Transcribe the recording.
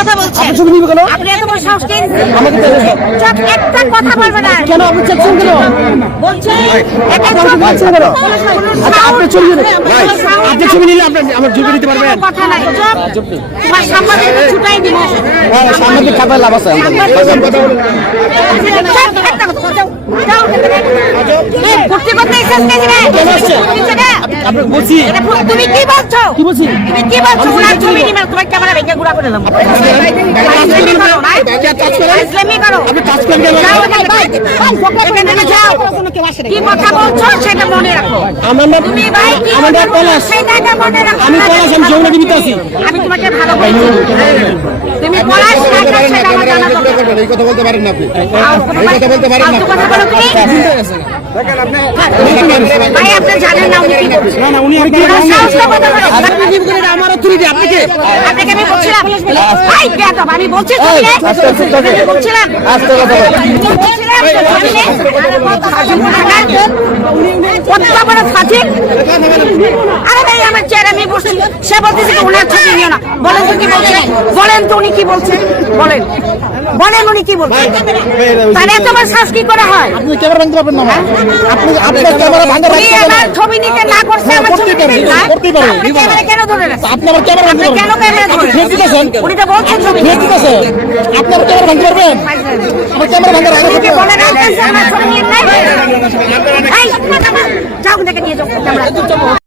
কথা বলছেন। আপনি ছবি কেন? আপনি এত বড় সাহস কে আমাকে দেবে একটা কথা বলবে না। কেন আপনি চাচ্ছেন কেন? বলছে একটা আপনি বলছেন কেন? আপনি ছবি নিলে আপনি ছবি নিলে আপনি আমার ছবি নিতে পারবেন। কথা নাই। চুপ। তোমার সাংবাদিককে ছুটাই দিব। হ্যাঁ সাংবাদিক খাতায় লাভ আছে করতে করতে এসেছ কে? দিবে আপনি বলছি তুমি কি বলছো? কি বলছি? তুমি কি বলছো? ওনার ছবি নিবে তোমার ক্যামেরা ভেঙে গুড়া করে দেবো। ইসলামি করো ইসলামি করো। আপনি কাজ করেন কেন? যাও এখান থেকে। এখান যাও। কি কথা বলছো? সেটা মনে রাখো। আমার নাম তুমি ভাই কি আমার নাম পলাশ। সেটা মনে রাখো। আমি পলাশ আমি যমুনা জীবিত আছি। আমি তোমাকে ভালো বলছি তুমি পলাশ না সেটা আমার জানা এই কথা বলতে পারেন না আপনি। এই কথা বলতে পারেন না। কথা বলো তুমি ভাই আপনি জানেন না উনি কি বলছেন না না উনি আপনি ওনার সাহসটা কত বড়? আপনি কি করেন আমার অথরিটি আপনি কে আপনাকে আমি বলছিলাম ভাই বেয়াদব, আমি বলছি তুমি বলছিলাম আস্তে কথা বলো। বলছিলাম। কত বড় ফাজিল। বসছি সে বলতেছে ওনার ছবি নিও না। বলেন তো কি বলছেন বলেন তো উনি কি বলছেন বলেন। বলেন উনি কি বলছেন তাহলে বড় সাহস কি করে হয়? আপনি ক্যামেরা ভাঙতে পারবেন না আপনি আপনার ক্যামেরা ভাঙতে পারবেন আমার ছবি নিতে না করছে আমার ছবি নিতে। না করতেই পারে, আপনি নিব না। ক্যামেরা কেন ধরে রাখছেন? আপনি আমার ক্যামেরা ভাঙতে আপনি কেন ক্যামেরা ধরে দিতেছেন উনি তো বলছেন ছবি আছে। আপনি আমার ক্যামেরা ভাঙতে পারবেন? আমার ক্যামেরা ভাঙতে পারবেন আপনি পারবেন বলেন আমার ছবি নাই এই, যাও দেখে নিয়ে যাও ক্যামেরা।